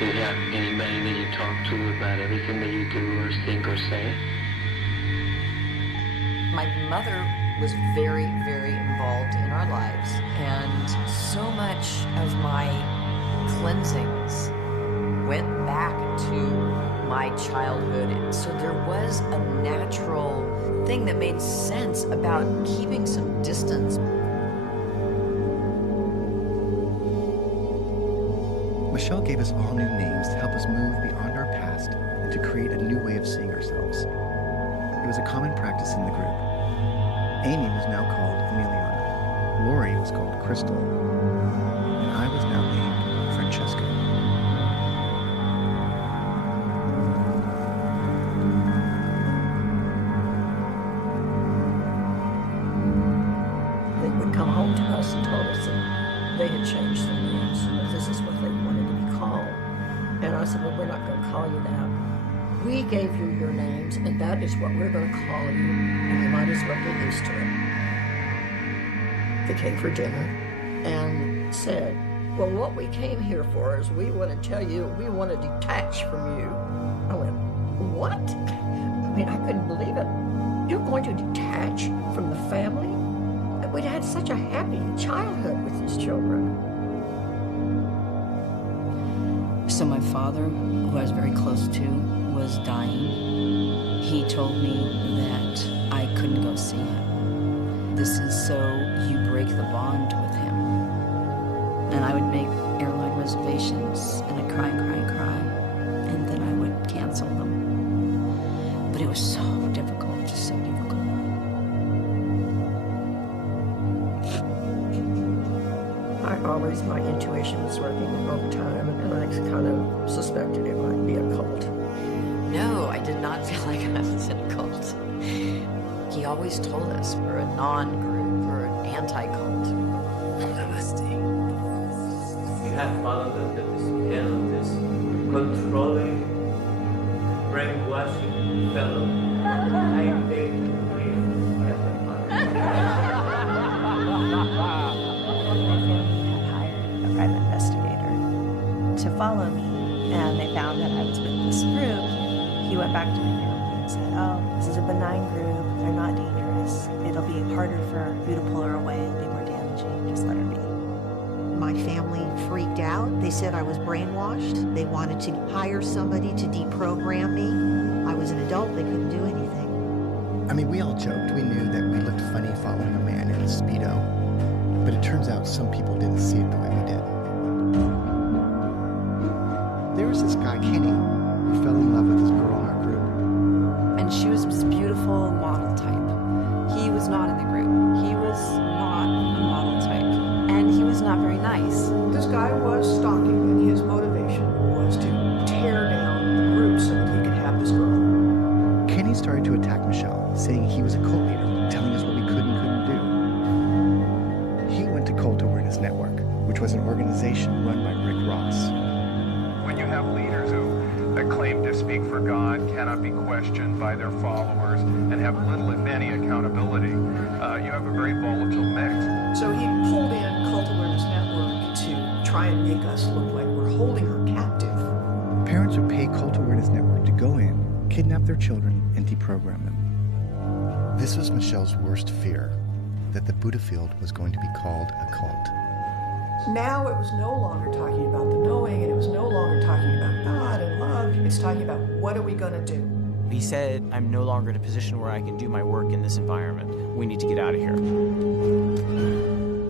Do you have anybody that you talk to about everything that you do or think or say? My mother was very, very involved in our lives, and so much of my cleansings went back to my childhood. So there was a natural thing that made sense about keeping some distance. Michelle gave us all new names to help us move beyond our past and to create a new way of seeing ourselves. It was a common practice in the group. Amy was now called Emiliana, Lori was called Crystal, and I was now named Francesco. They would come home to us and told us that they had changed their names, that this is what they wanted to be called. And I said, well, we're not going to call you that. We gave you your names, and that is what we're going to call you, and you might as well get used to it. They came for dinner and said, well, what we came here for is we want to tell you we want to detach from you. I went, what? I mean, I couldn't believe it. You're going to detach from the family? We'd had such a happy childhood with these children. So my father, who I was very close to, was dying. He told me that I couldn't go see him. This is so you break the bond with him. And I would make airline reservations, and I'd cry and cry and cry, and then I would cancel them. But it was so difficult, just so difficult. My intuition was working overtime, and I kind of suspected it might be a cult. No, I did not feel like I was in a cult. He always told us we're a non-group, we're an anti-cult. Namaste. You have found that this pain, this controlling, brainwashing fellow, I think we have a private investigator to follow me, and they found that I was with this group. He went back to my family and said, oh, this is a benign group, they're not dangerous, it'll be harder for you to pull her away, it'll be more damaging, just let her be. My family freaked out. They said I was brainwashed. They wanted to hire somebody to deprogram me. I was an adult, they couldn't do anything. I mean, we all joked. We knew that we looked funny following a man in a Speedo. But it turns out some people didn't see it the way we did. There was this guy, Kenny, who fell in love with this girl in our group. And she was this beautiful model type. He was not in the group. He was not a model type. And he was not very nice. This guy was stalking, and his motivation was to tear down the group so that he could have this girl. Kenny started to attack Michelle, saying he was a cult leader, telling us what we could and couldn't do. He went to Cult Awareness Network, which was an organization run by Rick Ross. When you have leaders who claim to speak for God, cannot be questioned by their followers, and have little, if any, accountability, you have a very volatile mix. So he pulled in Cult Awareness Network to try and make us look like we're holding her captive. Parents would pay Cult Awareness Network to go in, kidnap their children, and deprogram them. This was Michelle's worst fear, that the Buddha field was going to be called a cult. Now it was no longer talking about the knowing, and it was no longer talking about God and love. It's talking about what are we going to do? He said, I'm no longer in a position where I can do my work in this environment. We need to get out of here.